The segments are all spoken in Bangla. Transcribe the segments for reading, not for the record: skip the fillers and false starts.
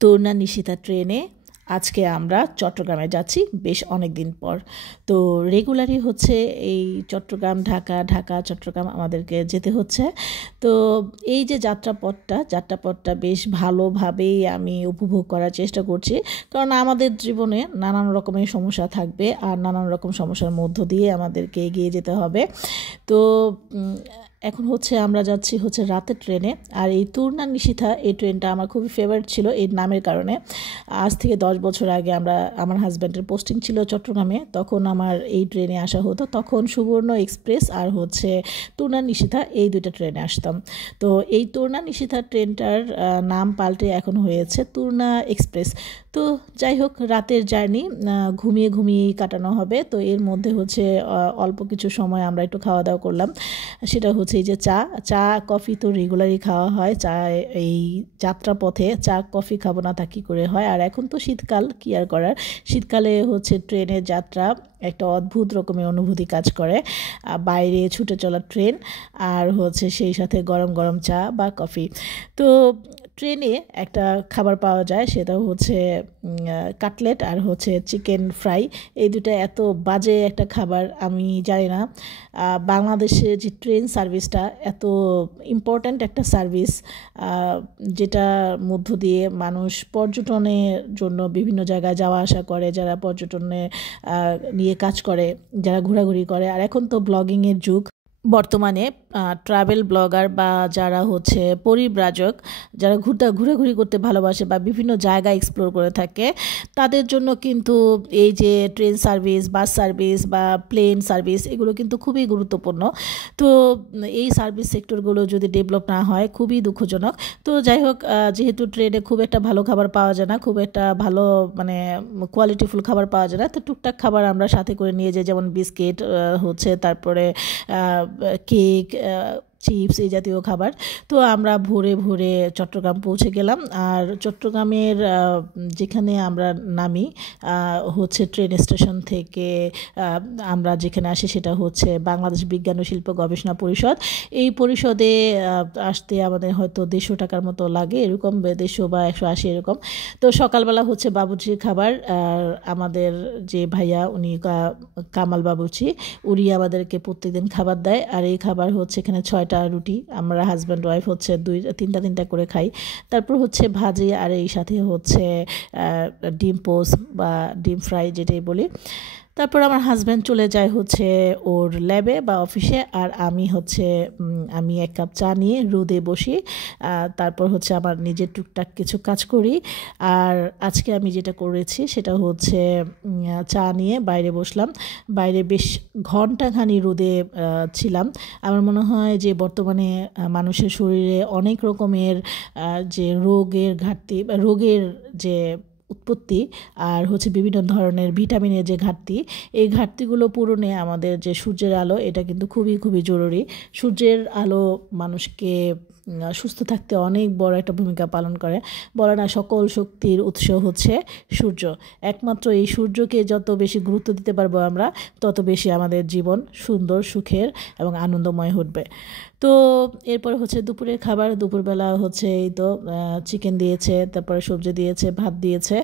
তরুণা নিশিতা ট্রেনে আজকে আমরা চট্টগ্রামে যাচ্ছি বেশ অনেক দিন পর। তো রেগুলারই হচ্ছে এই চট্টগ্রাম ঢাকা ঢাকা চট্টগ্রাম আমাদেরকে যেতে হচ্ছে। তো এই যে যাত্রাপথটা বেশ ভালোভাবেই আমি উপভোগ করার চেষ্টা করছি, কারণ আমাদের জীবনে নানান রকমের সমস্যা থাকবে আর নানান রকম সমস্যার মধ্য দিয়ে আমাদেরকে এগিয়ে যেতে হবে। তো এখন হচ্ছে আমরা যাচ্ছি হচ্ছে রাতের ট্রেনে। আর এই তরুণা নিশিতা এই ট্রেনটা আমার খুবই ফেভারিট ছিল এর নামের কারণে। আজ থেকে 10 বছর আগে আমার হাজব্যান্ডের পোস্টিং ছিল চট্টগ্রামে, তখন আমার এই ট্রেনে আসা হতো। তখন সুবর্ণ এক্সপ্রেস আর হচ্ছে তরুণা নিশিতা এই দুইটা ট্রেনে আসতাম। তো এই তরুণা নিশিতা ট্রেনটার নাম পাল্টে এখন হয়েছে তরুণা এক্সপ্রেস। তো যাই হোক, রাতের জার্নি ঘুমিয়ে ঘুমিয়েই কাটানো হবে। তো এর মধ্যে হচ্ছে অল্প কিছু সময় আমরা একটু খাওয়া দাওয়া করলাম। সেটা হচ্ছে এই যে চা কফি তো রেগুলারই খাওয়া হয়। এই যাত্রাপথে চা কফি খাবো না তা কী করে হয়। আর এখন তো শীতকাল, কি আর করার, শীতকালে হচ্ছে ট্রেনের যাত্রা একটা অদ্ভুত রকমের অনুভূতি কাজ করে। বাইরে ছুটে চলা ট্রেন আর হচ্ছে সেই সাথে গরম গরম চা বা কফি। তো ট্রেনে একটা খাবার পাওয়া যায়, সেটা হচ্ছে কাটলেট আর হচ্ছে চিকেন ফ্রাই। এই দুটো এত বাজে একটা খাবার, আমি জানি না বাংলাদেশে যে ট্রেন সার্ভিসটা এত ইম্পর্ট্যান্ট একটা সার্ভিস, যেটার মধ্য দিয়ে মানুষ পর্যটনের জন্য বিভিন্ন জায়গায় যাওয়া আসা করে, যারা পর্যটনে নিয়ে কাজ করে, যারা ঘোরাঘুরি করে। আর এখন তো ব্লগিংয়ের যুগ, বর্তমানে ট্রাভেল ব্লগার বা যারা হচ্ছে পরিব্রাজক, যারা ঘোরাঘুরি করতে ভালোবাসে বা বিভিন্ন জায়গা এক্সপ্লোর করে থাকে, তাদের জন্য কিন্তু এই যে ট্রেন সার্ভিস, বাস সার্ভিস বা প্লেন সার্ভিস, এগুলো কিন্তু খুবই গুরুত্বপূর্ণ। তো এই সার্ভিস সেক্টরগুলো যদি ডেভেলপ না হয় খুবই দুঃখজনক। তো যাই হোক, যেহেতু ট্রেনে খুব একটা ভালো খাবার পাওয়া যায় না, খুব একটা ভালো মানে কোয়ালিটিফুল খাবার পাওয়া যায় না, তো টুকটাক খাবার আমরা সাথে করে নিয়ে যাই, যেমন বিস্কিট হচ্ছে, তারপরে কেক, চিপস, এই জাতীয় খাবার। তো আমরা ভোরে ভোরে চট্টগ্রাম পৌঁছে গেলাম। আর চট্টগ্রামের যেখানে আমরা নামি হচ্ছে ট্রেন স্টেশন থেকে আমরা যেখানে আসি সেটা হচ্ছে বাংলাদেশ বিজ্ঞান ও শিল্প গবেষণা পরিষদ। এই পরিষদে আসতে আমাদের হয়তো 150 টাকার মতো লাগে, এরকম 150 বা 180 এরকম। তো সকালবেলা হচ্ছে বাবুর্চির খাবার, আর আমাদের যে ভাইয়া উনি কামাল বাবুর্চি, উনি আমাদেরকে প্রত্যেকদিন খাবার দেয়। আর এই খাবার হচ্ছে এখানে 6টা রুটি, আমরা হাজব্যান্ড ওয়াইফ হচ্ছে তিনটা করে খাই। তারপর হচ্ছে ভাজি, আর এই সাথে হচ্ছে ডিম পোস্ট বা ডিম ফ্রাই যেটাই বলি। তারপর আমার হাজব্যান্ড চলে যায় হচ্ছে ওর ল্যাবে বা অফিসে, আর আমি 1 কাপ চা নিয়ে রোদে বসি। তারপর হচ্ছে আমার নিজের টুকটাক কিছু কাজ করি। আর আজকে আমি যেটা করেছি সেটা হচ্ছে চা নিয়ে বাইরে বসলাম। বাইরে বেশ ঘন্টাখানি রোদে ছিলাম। আমার মনে হয় যে বর্তমানে মানুষের শরীরে অনেক রকমের যে রোগের ঘাটতি বা রোগের যে উৎপত্তি, আর হচ্ছে বিভিন্ন ধরনের ভিটামিনের যে ঘাটতি, এই ঘাটতিগুলো পূরণে আমাদের যে সূর্যের আলো, এটা কিন্তু খুবই খুবই জরুরি। সূর্যের আলো মানুষকে সুস্থ থাকতে অনেক বড় একটা ভূমিকা পালন করে। বলে না, সকল শক্তির উৎস হচ্ছে সূর্য। একমাত্র এই সূর্যকে যত বেশি গুরুত্ব দিতে পারবো আমরা, তত বেশি আমাদের জীবন সুন্দর, সুখের এবং আনন্দময় হবে। তো এরপরে হচ্ছে দুপুরের খাবার। দুপুরবেলা হচ্ছে এই তো চিকেন দিয়েছে, তারপরে সবজি দিয়েছে, ভাত দিয়েছে।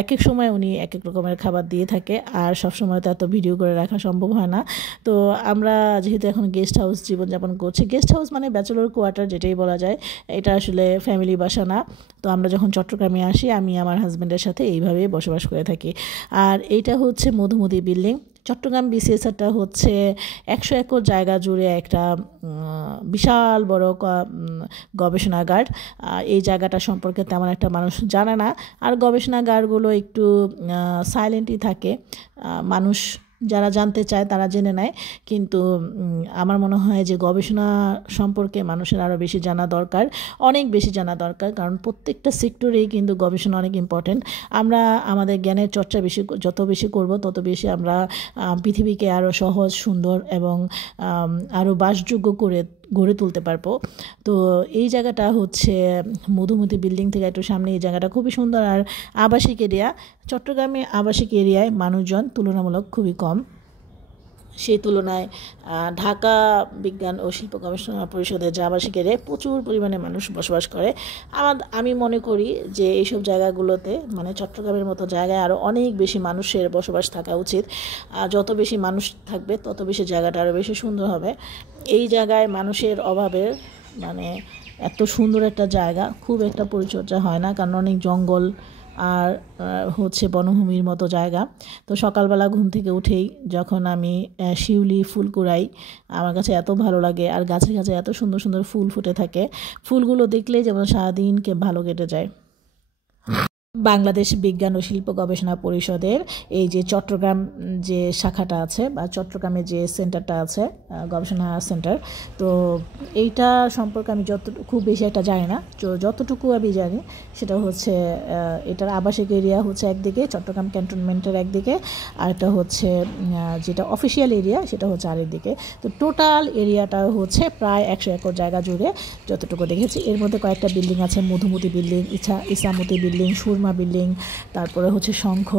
এক এক সময় উনি এক এক রকমের খাবার দিয়ে থাকে, আর সব সময় তো এত ভিডিও করে রাখা সম্ভব হয় না। তো আমরা যেহেতু এখন গেস্ট হাউস জীবনযাপন করছি, গেস্ট হাউস মানে ব্যাচেলর কোয়ার্টার যেটাই বলা যায়, এটা আসলে ফ্যামিলি বাসা না। তো আমরা যখন চট্টগ্রামে আসি, আমি আমার হাজব্যান্ডের সাথে এইভাবেই বসবাস করে থাকি। আর এইটা হচ্ছে মধুমতি বিল্ডিং। চট্টগ্রাম বিসিএসটা হচ্ছে 100 একর জায়গা জুড়ে একটা বিশাল বড় গবেষণাগার। এই জায়গাটা সম্পর্কে তেমন একটা মানুষ জানে না, আর গবেষণাগারগুলো একটু সাইলেন্টই থাকে। মানুষ যারা জানতে চায় তারা জেনে নেয়, কিন্তু আমার মনে হয় যে গবেষণা সম্পর্কে মানুষের আরও বেশি জানা দরকার, অনেক বেশি জানা দরকার, কারণ প্রত্যেকটা সেক্টরেই কিন্তু গবেষণা অনেক ইম্পর্টেন্ট। আমরা আমাদের জ্ঞানের চর্চা যত বেশি করব, তত বেশি আমরা পৃথিবীকে আরও সহজ, সুন্দর এবং আরও বাসযোগ্য করে গড়ে তুলতে পারবো। তো এই জায়গাটা হচ্ছে মধুমতি বিল্ডিং থেকে একটু সামনে, এই জায়গাটা খুবই সুন্দর। আর আবাসিক এরিয়া, চট্টগ্রামে আবাসিক এরিয়ায় মানুষজন তুলনামূলক খুবই কম। সেই তুলনায় ঢাকা বিজ্ঞান ও শিল্প গবেষণা পরিষদের যে আবাসিক এরিয়ায় প্রচুর পরিমাণে মানুষ বসবাস করে। আমি মনে করি যে এইসব জায়গাগুলোতে মানে চট্টগ্রামের মতো জায়গায় আরও অনেক বেশি মানুষের বসবাস থাকা উচিত। যত বেশি মানুষ থাকবে তত বেশি জায়গাটা আরও বেশি সুন্দর হবে। এই জায়গায় মানুষের অভাবে মানে এত সুন্দর একটা জায়গা খুব একটা পরিচর্যা হয় না, কারণ অনেক জঙ্গল আর হচ্ছে বনভূমির মতো জায়গা। তো সকালবেলা ঘুম থেকে উঠেই যখন আমি শিউলি ফুল কুড়াই, আমার কাছে এত ভালো লাগে। আর গাছে গাছে এত সুন্দর সুন্দর ফুল ফুটে থাকে, ফুলগুলো দেখলেই যেমন সারাদিনকে ভালো কেটে যায়। বাংলাদেশ বিজ্ঞান ও শিল্প গবেষণা পরিষদের এই যে চট্টগ্রাম যে শাখাটা আছে বা চট্টগ্রামে যে সেন্টারটা আছে গবেষণা সেন্টার, তো এইটা সম্পর্কে আমি খুব বেশি একটা জানি না। যতটুকু আমি জানি সেটা হচ্ছে এটার আবাসিক এরিয়া হচ্ছে একদিকে, চট্টগ্রাম ক্যান্টনমেন্টের একদিকে, আর একটা হচ্ছে যেটা অফিসিয়াল এরিয়া সেটা হচ্ছে আরেকদিকে। তো টোটাল এরিয়াটা হচ্ছে প্রায় 100 একর জায়গা জুড়ে যতটুকু দেখেছি। এর মধ্যে কয়েকটা বিল্ডিং আছে, Madhumati building, Ichamati building, Surma building, তারপরে হচ্ছে শঙ্খ,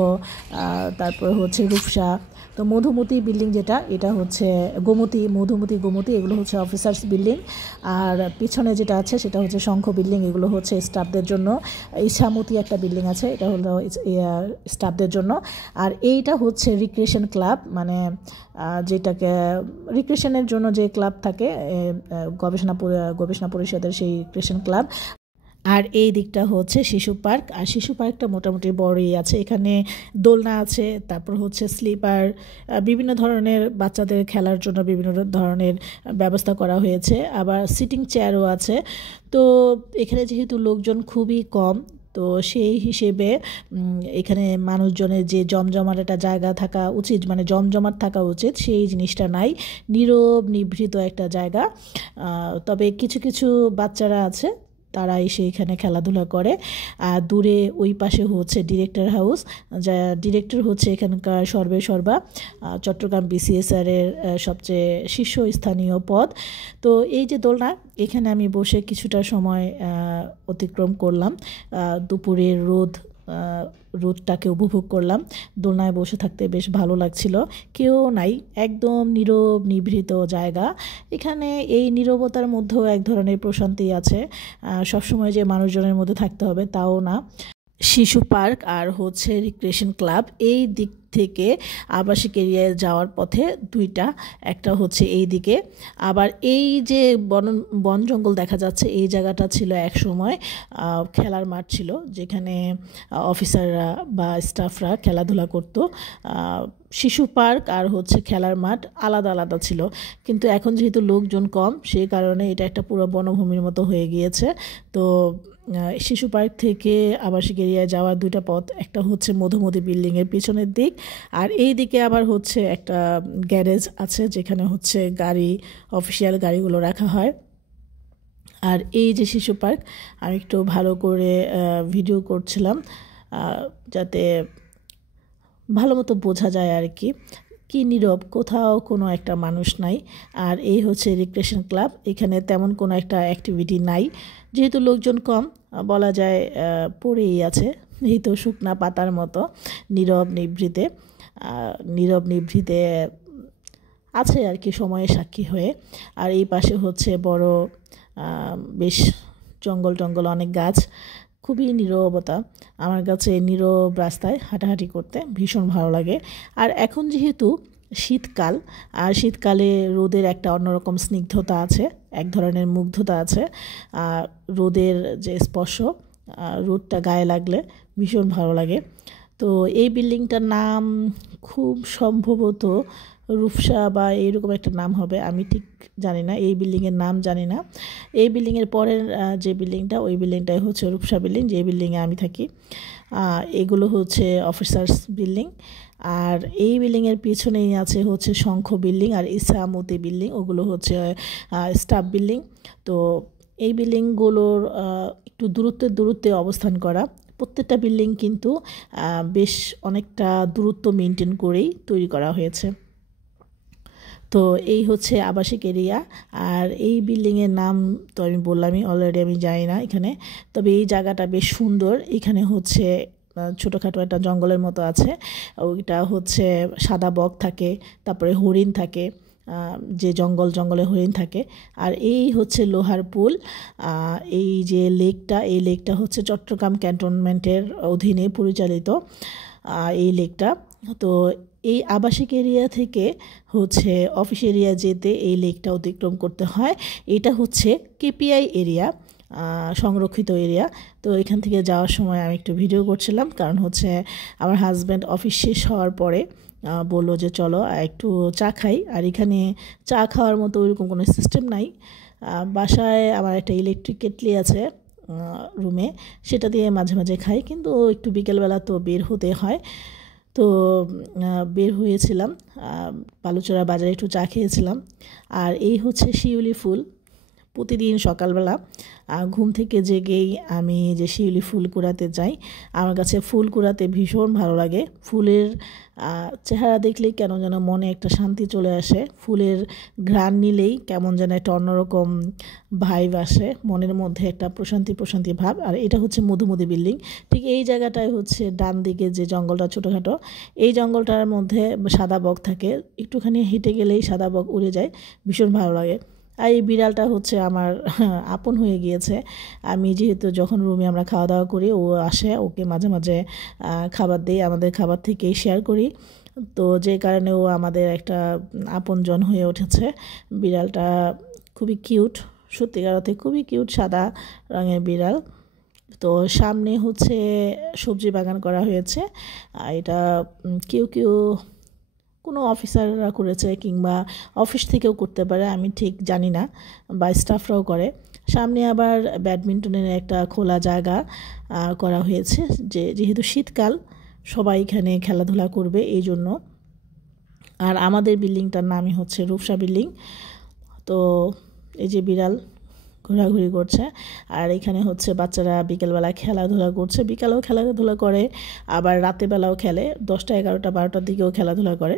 তারপরে হচ্ছে রূপসা। তো মধুমতি বিল্ডিং যেটা, এটা হচ্ছে মধুমতি গোমতী, এগুলো হচ্ছে অফিসার্স বিল্ডিং। আর পিছনে যেটা আছে সেটা হচ্ছে শঙ্খ বিল্ডিং, এগুলো হচ্ছে স্টাফদের জন্য। ইছামতি একটা বিল্ডিং আছে, এটা হলো স্টাফদের জন্য। আর এইটা হচ্ছে রিক্রিয়েশন ক্লাব, মানে যেটাকে রিক্রিয়েশনের জন্য যে ক্লাব থাকে গবেষণা পরিষদের, সেই রিক্রিয়েশন ক্লাব। আর এই দিকটা হচ্ছে শিশু পার্ক, আর শিশু পার্কটা মোটামুটি বড়ই আছে। এখানে দোলনা আছে, তারপর হচ্ছে স্লিপার, বিভিন্ন ধরনের বাচ্চাদের খেলার জন্য বিভিন্ন ধরনের ব্যবস্থা করা হয়েছে। আবার সিটিং চেয়ারও আছে। তো এখানে যেহেতু লোকজন খুবই কম, তো সেই হিসেবে এখানে মানুষজনের যে জমজমাট একটা জায়গা থাকা উচিত, মানে জমজমাট থাকা উচিত, সেই জিনিসটা নাই। নীরব নিভৃত একটা জায়গা। তবে কিছু কিছু বাচ্চারা আছে, তারা এসে এখানে খেলাধুলা করে। আর দূরে ওই পাশে হচ্ছে ডিরেক্টর হাউস, যা ডিরেক্টর হচ্ছে এখানকার সর্বেসর্বা চট্টগ্রাম বিসিএসআরের সবচেয়ে শীর্ষস্থানীয় পদ। তো এই যে দোলনা, এখানে আমি বসে কিছুটা সময় অতিক্রম করলাম। দুপুরের রোদটাকে উপভোগ করলাম। দোলনায় বসে থাকতে বেশ ভালো লাগছিল। কেউ নাই, একদম নীরব নিভৃত জায়গা। এখানে এই নীরবতার মধ্যেও এক ধরনের প্রশান্তি আছে। সবসময় যে মানুষজনের মধ্যে থাকতে হবে তাও না। শিশু পার্ক আর হচ্ছে রিক্রিয়েশন ক্লাব এই দিক থেকে আবাসিক এরিয়ায় যাওয়ার পথে দুইটা, একটা হচ্ছে এই দিকে। আবার এই যে বন জঙ্গল দেখা যাচ্ছে, এই জায়গাটা ছিল এক সময় খেলার মাঠ ছিল, যেখানে অফিসাররা বা স্টাফরা খেলাধুলা করত। শিশু পার্ক আর হচ্ছে খেলার মাঠ আলাদা আলাদা ছিল, কিন্তু এখন যেহেতু লোকজন কম, সেই কারণে এটা একটা পুরো বনভূমির মতো হয়ে গিয়েছে। তো শিশু পার্ক থেকে আবাসিক এরিয়ায় যাওয়ার দুইটা পথ, একটা হচ্ছে মধুমতি বিল্ডিংয়ের পিছনের দিক, আর এই দিকে আবার হচ্ছে একটা গ্যারেজ আছে, যেখানে হচ্ছে অফিসিয়াল গাড়িগুলো রাখা হয়। আর এই যে শিশু পার্ক, আমি একটু ভালো করে ভিডিও করছিলাম যাতে ভালো মতো বোঝা যায় আর কি নীরব, কোথাও কোনো একটা মানুষ নাই। আর এই হচ্ছে রিক্রিয়েশন ক্লাব, এখানে তেমন কোনো একটা অ্যাক্টিভিটি নাই, যেহেতু লোকজন কম, বলা যায় পড়েই আছে, এই তো শুকনা পাতার মতো নীরব নিভৃতে আছে আর কি, সময়ের সাক্ষী হয়ে। আর এই পাশে হচ্ছে বড় বেশ জঙ্গল অনেক গাছ, খুবই নীরবতা। আমার কাছে নীরব রাস্তায় হাঁটাহাঁটি করতে ভীষণ ভালো লাগে। আর এখন যেহেতু শীতকাল, আর শীতকালে রোদের একটা অন্যরকম স্নিগ্ধতা আছে, এক ধরনের মুগ্ধতা আছে। রোদের যে স্পর্শ, রোদটা গায়ে লাগলে ভীষণ ভালো লাগে। তো এই বিল্ডিংটার নাম খুব সম্ভবত রূপসা বা এইরকম একটা নাম হবে, আমি ঠিক জানি না, এই বিল্ডিংয়ের নাম জানি না। এই বিল্ডিংয়ের পরের যে বিল্ডিংটা, ওই বিল্ডিংটাই হচ্ছে রূপসা বিল্ডিং, যে বিল্ডিংয়ে আমি থাকি। এগুলো হচ্ছে অফিসার্স বিল্ডিং। আর এই বিল্ডিংয়ের পিছনেই আছে হচ্ছে শঙ্খ বিল্ডিং আর ইসামতি বিল্ডিং, ওগুলো হচ্ছে স্টাফ বিল্ডিং। তো এই বিল্ডিংগুলোর একটু দূরত্বে অবস্থান করা। প্রত্যেকটা বিল্ডিং কিন্তু বেশ অনেকটা দূরত্ব মেনটেন করেই তৈরি করা হয়েছে। তো এই হচ্ছে আবাসিক এরিয়া। আর এই বিল্ডিংয়ের নাম তো আমি বললামই অলরেডি, আমি জানি না এখানে, তবে এই জায়গাটা বেশ সুন্দর। এখানে হচ্ছে ছোটোখাটো একটা জঙ্গলের মতো আছে, ওইটা হচ্ছে সাদা বক থাকে, তারপরে হরিণ থাকে, যে জঙ্গলে হরিণ থাকে। আর এই হচ্ছে লোহার পুল। এই যে এই লেকটা হচ্ছে চট্টগ্রাম ক্যান্টনমেন্টের অধীনে পরিচালিত এই লেকটা। তো এই আবাসিক এরিয়া থেকে হচ্ছে অফিস এরিয়া যেতে এই লেকটা অতিক্রম করতে হয়। এটা হচ্ছে কেপিআই এরিয়া, সংরক্ষিত এরিয়া। তো এখান থেকে যাওয়ার সময় আমি একটু ভিডিও করছিলাম, কারণ হচ্ছে আমার হাজব্যান্ড অফিস শেষ হওয়ার পরে বললো যে চলো একটু চা খাই। আর এখানে চা খাওয়ার মতো ওইরকম কোনো সিস্টেম নাই। বাসায় আমার একটা ইলেকট্রিক কেটলি আছে রুমে, সেটা দিয়ে মাঝে মাঝে খাই, কিন্তু একটু বিকেলবেলা তো বের হতে হয়। তো বের হয়েছিলাম, বালুচড়া বাজারে একটু চা খেয়েছিলাম। আর এই হচ্ছে শিউলি ফুল। প্রতিদিন সকালবেলা ঘুম থেকে জেগেই আমি যে শিউলি ফুল কুড়াতে যাই। আমার কাছে ফুল কুড়াতে ভীষণ ভালো লাগে। ফুলের চেহারা দেখলেই কেন যেন মনে একটা শান্তি চলে আসে। ফুলের ঘ্রাণ নিলেই কেমন যেন একটা অন্যরকম ভাইব আসে, মনের মধ্যে একটা প্রশান্তি ভাব। আর এটা হচ্ছে মধুমতি বিল্ডিং। ঠিক এই জায়গাটায় হচ্ছে ডান দিকে যে জঙ্গলটা ছোটোখাটো, এই জঙ্গলটার মধ্যে সাদা বক থাকে। একটুখানি হেঁটে গেলেই সাদা বক উড়ে যায়, ভীষণ ভালো লাগে। আর এই বিড়ালটা হচ্ছে আমার আপন হয়ে গিয়েছে। আমি যেহেতু যখন রুমে আমরা খাওয়া দাওয়া করি, ও আসে, ওকে মাঝে মাঝে খাবার দিই, আমাদের খাবার থেকেই শেয়ার করি। তো যে কারণে ও আমাদের একটা আপনজন হয়ে উঠেছে। বিড়ালটা খুবই কিউট, সত্যিকার অর্থে খুবই কিউট, সাদা রঙের বিড়াল। তো সামনে হচ্ছে সবজি বাগান করা হয়েছে। এটা কেউ কোনো অফিসাররা করেছে, কিংবা অফিস থেকেও করতে পারে, আমি ঠিক জানি না, বা স্টাফরাও করে। সামনে আবার ব্যাডমিন্টনের একটা খোলা জায়গা করা হয়েছে, যেহেতু শীতকাল সবাই এখানে খেলাধুলা করবে এই জন্য। আর আমাদের বিল্ডিংটার নামই হচ্ছে রূপসা বিল্ডিং। তো এই যে বিড়াল ঘোরাঘুরি করছে। আর এখানে হচ্ছে বাচ্চারা বিকেলবেলা খেলাধুলা করছে, বিকালেও খেলাধুলা করে, আবার রাতেবেলাও খেলে, 10টা 11টা 12টার দিকেও খেলাধুলা করে।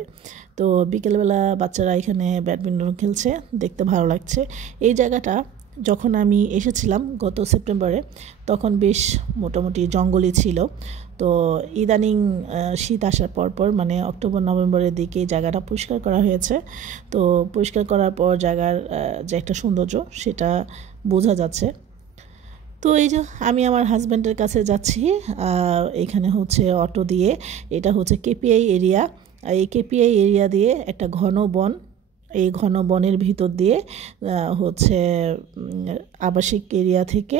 তো বিকেলবেলা বাচ্চারা এখানে ব্যাডমিন্টন খেলছে, দেখতে ভালো লাগছে। এই জায়গাটা যখন আমি এসেছিলাম গত সেপ্টেম্বরে, তখন বেশ মোটামুটি জঙ্গলই ছিল। তো ইদানিং শীত আসার পর মানে অক্টোবর নভেম্বরের দিকে জায়গাটা পরিষ্কার করা হয়েছে। তো পরিষ্কার করার পর জায়গার যে একটা সৌন্দর্য সেটা বোঝা যাচ্ছে। তো এই যে আমি আমার হাজব্যান্ডের কাছে যাচ্ছি, এখানে হচ্ছে অটো দিয়ে। এটা হচ্ছে কেপিআই এরিয়া। এই কেপিআই এরিয়া দিয়ে একটা ঘন বন, এই ঘন বনের ভিতর দিয়ে হচ্ছে আবাসিক এরিয়া থেকে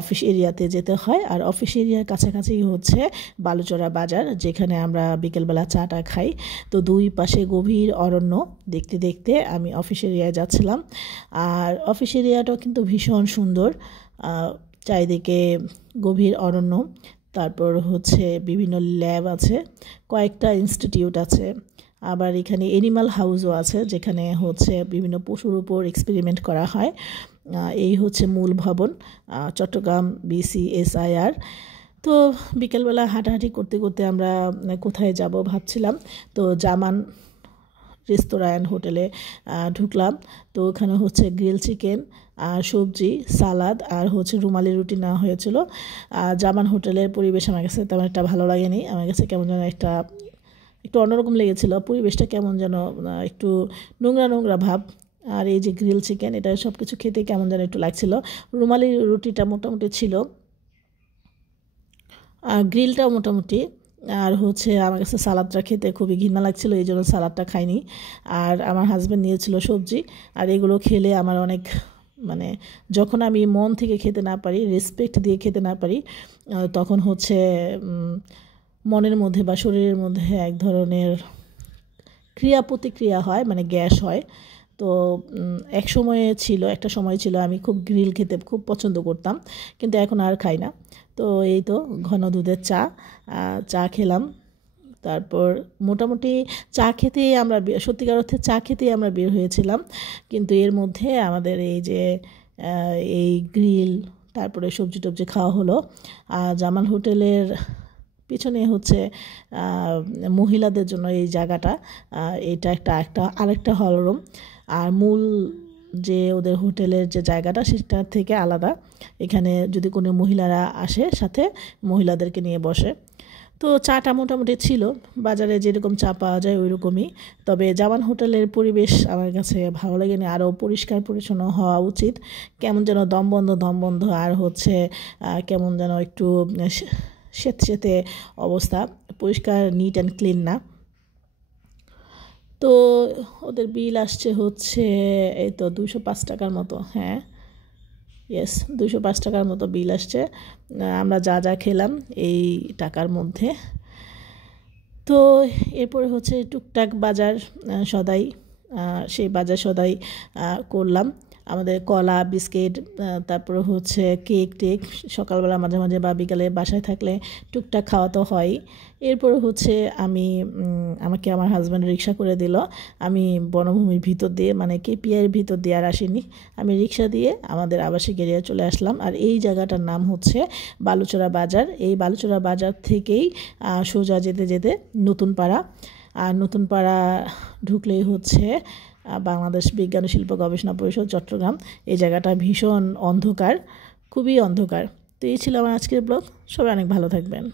অফিস এরিয়াতে যেতে হয়। আর অফিস এরিয়ার কাছাকাছি হচ্ছে বালুচড়া বাজার, যেখানে আমরা বিকেলবেলা চাটা খাই। তো দুই পাশে গভীর অরণ্য, দেখতে দেখতে আমি অফিস এরিয়ায় যাচ্ছিলাম। আর অফিস এরিয়াটাও কিন্তু ভীষণ সুন্দর, চারিদিকে গভীর অরণ্য, তারপর হচ্ছে বিভিন্ন ল্যাব আছে, কয়েকটা ইনস্টিটিউট আছে। আবার এখানে অ্যানিমাল হাউসও আছে, যেখানে হচ্ছে বিভিন্ন পশুর উপর এক্সপেরিমেন্ট করা হয়। এই হচ্ছে মূল ভবন, চট্টগ্রাম BCSIR। তো বিকেলবেলা হাঁটাহাঁটি করতে করতে আমরা কোথায় যাব ভাবছিলাম। তো জামান রেস্তোরাঁ অ্যান্ড হোটেলে ঢুকলাম। তো ওখানে হচ্ছে গ্রিল চিকেন, সবজি, সালাদ আর হচ্ছে রুমালি রুটি নেওয়া হয়েছিল। জামান হোটেলের পরিবেশ আমার কাছে তেমন একটা ভালো লাগেনি। আমার কাছে কেমন যেন একটু অন্যরকম লেগেছিল, পরিবেশটা কেমন যেন একটু নোংরা ভাব। আর এই যে গ্রিল চিকেন, এটা সব কিছু খেতে কেমন যেন একটু লাগছিল। রুমালি রুটিটা মোটামুটি ছিল, গ্রিলটাও মোটামুটি। আর হচ্ছে আমার কাছে সালাদটা খেতে খুবই ঘৃণা লাগছিল, এই জন্য সালাদটা খাইনি। আর আমার হাজব্যান্ড নিয়েছিল সবজি। আর এগুলো খেলে আমার অনেক মানে, যখন আমি মন থেকে খেতে না পারি, রেসপেক্ট দিয়ে খেতে না পারি, তখন হচ্ছে মনের মধ্যে বা শরীরের মধ্যে এক ধরনের ক্রিয়া প্রতিক্রিয়া হয়, মানে গ্যাস হয়। তো একটা সময় ছিল আমি খুব গ্রিল খেতে খুব পছন্দ করতাম, কিন্তু এখন আর খাই না। তো এই তো ঘন দুধের চা খেলাম। তারপর মোটামুটি সত্যিকার অর্থে চা খেতেই আমরা বের হয়েছিলাম। কিন্তু এর মধ্যে আমাদের এই গ্রিল, তারপরে সবজি টবজি খাওয়া হলো। জামাল হোটেলের পিছনে হচ্ছে মহিলাদের জন্য এই জায়গাটা, এটা আরেকটা হল রুম। আর মূল যে ওদের হোটেলের যে জায়গাটা সেটা থেকে আলাদা। এখানে যদি কোনো মহিলারা আসে, সাথে মহিলাদেরকে নিয়ে বসে। তো চাটা মোটামুটি ছিল, বাজারে যেরকম চা পাওয়া যায় ওই রকমই। তবে জামান হোটেলের পরিবেশ আমার কাছে ভালো লাগেনি, আরও পরিষ্কার পরিচ্ছন্ন হওয়া উচিত। কেমন যেন দমবন্ধ আর হচ্ছে কেমন যেন একটু স্যাঁতস্যাঁতে অবস্থা, পরিষ্কার নিট অ্যান্ড ক্লিন না। তো ওদের বিল আসছে হচ্ছে এই তো 205 টাকার মতো, হ্যাঁ ইয়েস 205 টাকার মতো বিল আসছে আমরা যা যা খেলাম এই টাকার মধ্যে। তো এরপরে হচ্ছে টুকটাক বাজার সদাই, সেই বাজার সদাই করলাম। আমাদের কলা বিস্কিট, তারপরে হচ্ছে কেক টেক সকালবেলা মাঝে মাঝে বা বিকালে বাসায় থাকলে টুকটাক খাওয়া তো হয়। এরপরে হচ্ছে আমাকে আমার হাজব্যান্ড রিক্সা করে দিল। আমি বনভূমির ভিতর দিয়ে মানে কেপিআইয়ের ভিতর দিয়ে আর আসিনি, আমি রিক্সা দিয়ে আমাদের আবাসিক এরিয়ায় চলে আসলাম। আর এই জায়গাটার নাম হচ্ছে বালুচরা বাজার। এই বালুচরা বাজার থেকেই সোজা যেতে যেতে নতুন পাড়া, আর নতুন পাড়া ঢুকলেই হচ্ছে বাংলাদেশ বিজ্ঞান ও শিল্প গবেষণা পরিষদ চট্টগ্রাম। এই জায়গাটা ভীষণ অন্ধকার, খুবই অন্ধকার। তো এই ছিল আমার আজকের ব্লগ। সবাই অনেক ভালো থাকবেন।